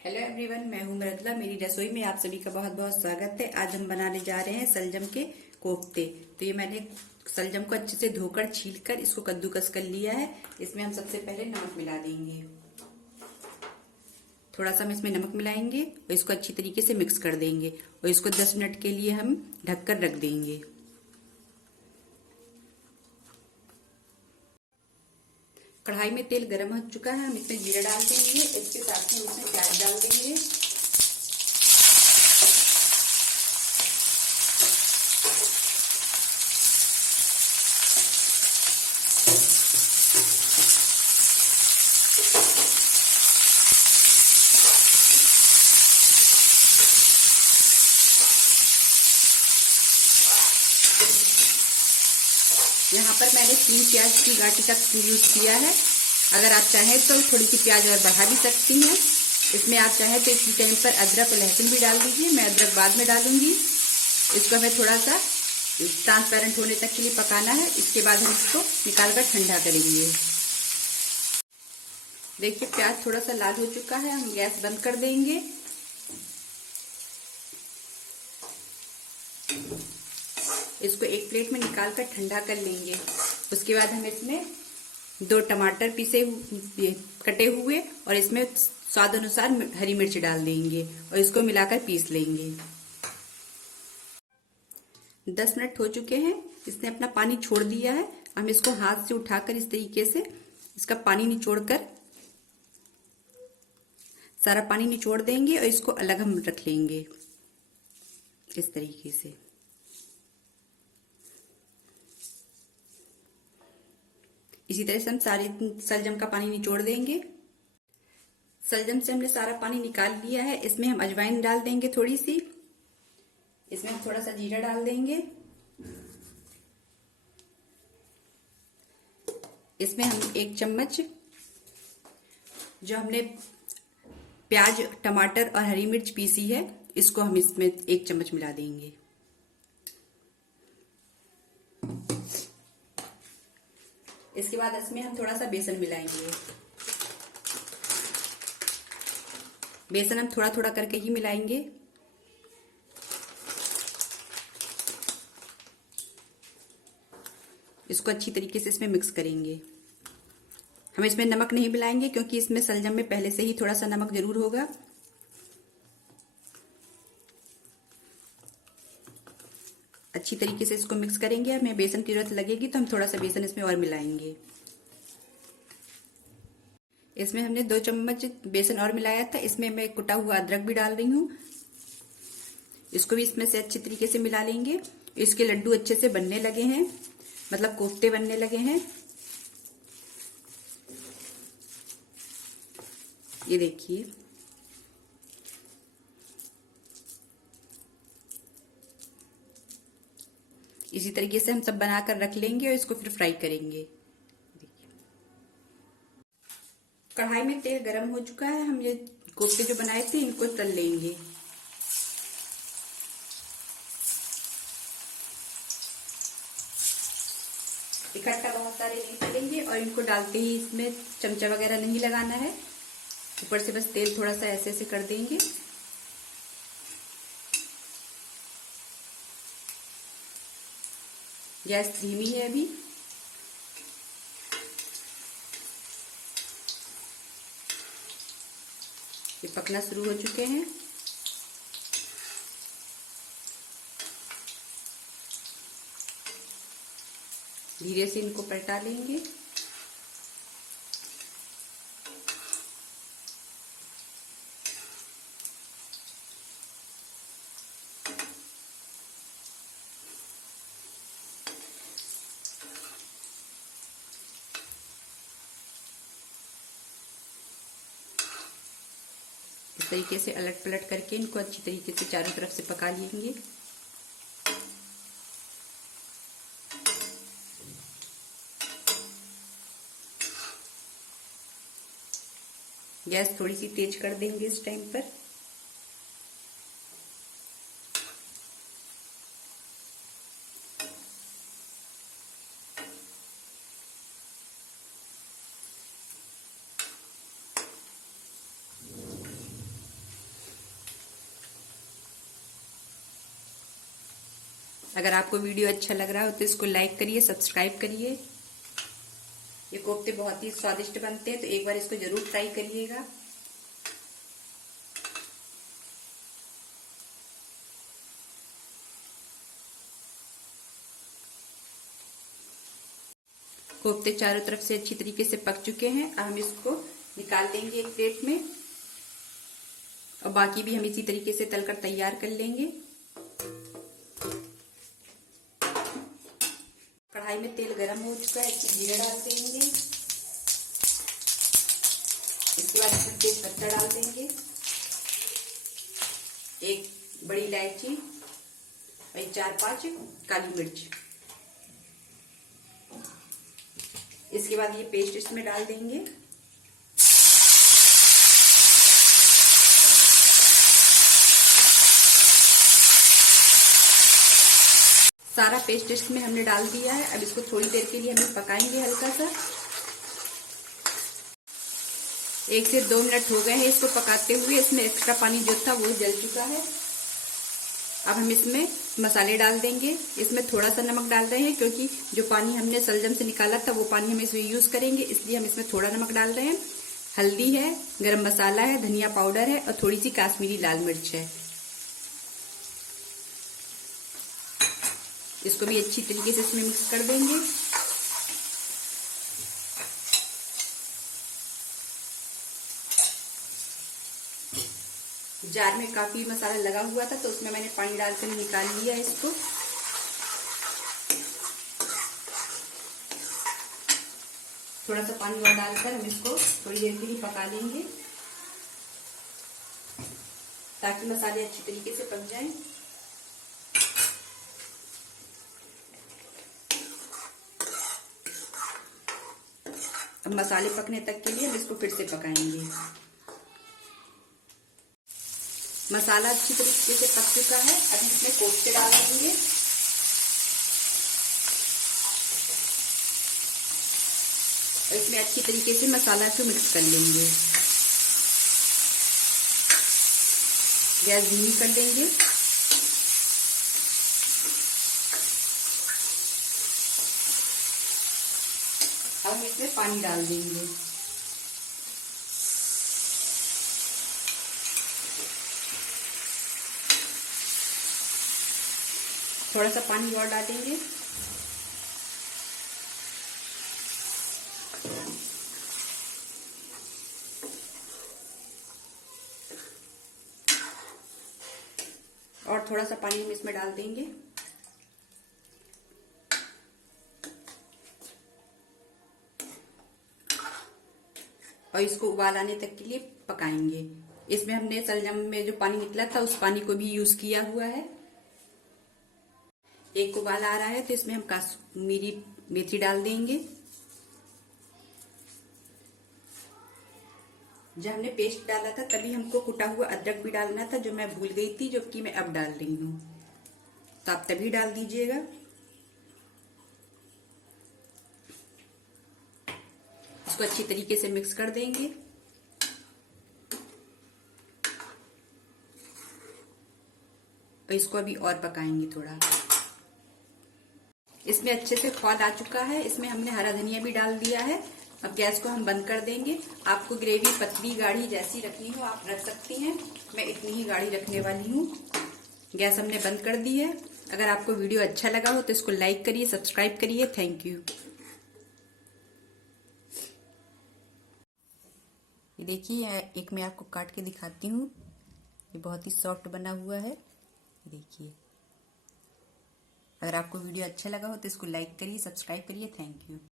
Hello everyone, मैं हूं मृदुला। मेरी रसोई में आप सभी का बहुत बहुत स्वागत है। आज हम बनाने जा रहे हैं सलजम के कोफ्ते। तो ये मैंने सलजम को अच्छे से धोकर छीलकर इसको कद्दूकस कर लिया है। इसमें हम सबसे पहले नमक मिला देंगे। थोड़ा सा हम इसमें नमक मिलाएंगे और इसको अच्छी तरीके से मिक्स कर देंगे और इसको 10 मिनट के लिए हम ढककर रख देंगे। कढ़ाई में तेल गर्म हो चुका है। हम इसमें जीरा डाल देंगे। इसके साथ में इसमें प्याज डाल देंगे। यहाँ पर मैंने 3 प्याज की गाठी का यूज किया है। अगर आप चाहें तो थोड़ी सी प्याज और बढ़ा भी सकती हैं। इसमें आप चाहें तो इसी टाइम पर अदरक और लहसुन भी डाल दीजिए। मैं अदरक बाद में डालूंगी। इसको हमें थोड़ा सा ट्रांसपेरेंट होने तक के लिए पकाना है। इसके बाद हम इसको निकाल कर ठंडा करेंगे। देखिए प्याज थोड़ा सा लाल हो चुका है। हम गैस बंद कर देंगे। इसको एक प्लेट में निकाल कर ठंडा कर लेंगे। उसके बाद हम इसमें 2 टमाटर कटे हुए और इसमें स्वाद अनुसार हरी मिर्च डाल देंगे और इसको मिलाकर पीस लेंगे। 10 मिनट हो चुके हैं। इसने अपना पानी छोड़ दिया है। हम इसको हाथ से उठाकर इस तरीके से इसका पानी निचोड़कर सारा पानी निचोड़ देंगे और इसको अलग हम रख लेंगे इस तरीके से। इसी तरह से हम सारे सलजम का पानी निचोड़ देंगे। सलजम से हमने सारा पानी निकाल लिया है। इसमें हम अजवाइन डाल देंगे थोड़ी सी। इसमें हम थोड़ा सा जीरा डाल देंगे। इसमें हम 1 चम्मच जो हमने प्याज, टमाटर और हरी मिर्च पीसी है, इसको हम इसमें 1 चम्मच मिला देंगे। इसके बाद इसमें हम थोड़ा सा बेसन मिलाएंगे। बेसन हम थोड़ा थोड़ा करके ही मिलाएंगे। इसको अच्छी तरीके से इसमें मिक्स करेंगे। हम इसमें नमक नहीं मिलाएंगे क्योंकि इसमें सलजम में पहले से ही थोड़ा सा नमक जरूर होगा। अच्छी तरीके से इसको मिक्स करेंगे। हमें बेसन की जरूरत लगेगी तो हम थोड़ा सा बेसन इसमें और मिलाएंगे। इसमें हमने 2 चम्मच बेसन और मिलाया था। इसमें मैं कुटा हुआ अदरक भी डाल रही हूँ। इसको भी इसमें से अच्छी तरीके से मिला लेंगे। इसके लड्डू अच्छे से बनने लगे हैं, मतलब कोफ्ते बनने लगे हैं। ये देखिए, इसी तरीके से हम सब बनाकर रख लेंगे और इसको फिर फ्राई करेंगे। कढ़ाई में तेल गरम हो चुका है। हम ये कोफ्ते जो बनाए थे इनको तल लेंगे। इकट्ठा बहुत सारे नहीं तलेंगे और इनको डालते ही इसमें चमचा वगैरह नहीं लगाना है। ऊपर से बस तेल थोड़ा सा ऐसे ऐसे कर देंगे। गैस धीमी है अभी। ये पकना शुरू हो चुके हैं। धीरे से इनको पलटा लेंगे। इस तरीके से अलट पलट करके इनको अच्छी तरीके से चारों तरफ से पका लेंगे। गैस थोड़ी सी तेज कर देंगे इस टाइम पर। अगर आपको वीडियो अच्छा लग रहा हो तो इसको लाइक करिए, सब्सक्राइब करिए। ये कोफ्ते बहुत ही स्वादिष्ट बनते हैं, तो एक बार इसको जरूर ट्राई करिएगा। कोफ्ते चारों तरफ से अच्छी तरीके से पक चुके हैं। अब हम इसको निकाल लेंगे एक प्लेट में, और बाकी भी हम इसी तरीके से तलकर तैयार कर लेंगे। कढ़ाई में तेल गरम हो चुका है, इसमें जीरा डाल देंगे। इसके बाद इसमें तेज पत्ता डाल देंगे, एक बड़ी इलायची और 4-5 काली मिर्च। इसके बाद ये पेस्ट इसमें डाल देंगे। सारा पेस्ट इसमें हमने डाल दिया है। अब इसको थोड़ी देर के लिए हमें पकाएंगे हल्का सा। 1 से 2 मिनट हो गए हैं इसको पकाते हुए। इसमें एक्स्ट्रा पानी जो था वो जल चुका है। अब हम इसमें मसाले डाल देंगे। इसमें थोड़ा सा नमक डाल रहे हैं, क्योंकि जो पानी हमने सलजम से निकाला था वो पानी हम इसमें यूज करेंगे, इसलिए हम इसमें थोड़ा नमक डाल रहे हैं। हल्दी है, गरम मसाला है, धनिया पाउडर है और थोड़ी सी काश्मीरी लाल मिर्च है। इसको भी अच्छी तरीके से इसमें मिक्स कर देंगे। जार में काफी मसाला लगा हुआ था, तो उसमें मैंने पानी डालकर निकाल लिया इसको। थोड़ा सा पानी और डालकर हम इसको थोड़ी देर के लिए पका लेंगे, ताकि मसाले अच्छी तरीके से पक जाएं। अब मसाले पकने तक के लिए हम इसको फिर से पकाएंगे। मसाला अच्छी तरीके से पक चुका है। अब इसमें कोफ्ते डाल देंगे। और इसमें अच्छी तरीके से मसाला को मिक्स कर लेंगे। गैस धीमी कर देंगे। अब हम इसमें पानी डाल देंगे। थोड़ा सा पानी और डालेंगे। और थोड़ा सा पानी हम इसमें डाल देंगे। और इसको उबाल आने तक के लिए पकाएंगे। इसमें हमने सलजम में जो पानी निकला था उस पानी को भी यूज किया हुआ है। एक उबाल आ रहा है, तो इसमें हम कश्मीरी मेथी डाल देंगे। जब हमने पेस्ट डाला था तभी हमको कुटा हुआ अदरक भी डालना था, जो मैं भूल गई थी, जो कि मैं अब डाल रही हूँ, तो आप तभी डाल दीजिएगा। इसको अच्छी तरीके से मिक्स कर देंगे। और इसको अभी और पकाएंगे थोड़ा। इसमें अच्छे से स्वाद आ चुका है। इसमें हमने हरा धनिया भी डाल दिया है। अब गैस को हम बंद कर देंगे। आपको ग्रेवी पतली गाढ़ी जैसी रखनी हो आप रख सकती हैं। मैं इतनी ही गाढ़ी रखने वाली हूँ। गैस हमने बंद कर दी है। अगर आपको वीडियो अच्छा लगा हो तो इसको लाइक करिए, सब्सक्राइब करिए। Thank you. ये देखिए, एक मैं आपको काट के दिखाती हूँ। ये बहुत ही सॉफ्ट बना हुआ है। देखिए, अगर आपको वीडियो अच्छा लगा हो तो इसको लाइक करिए, सब्सक्राइब करिए। Thank you.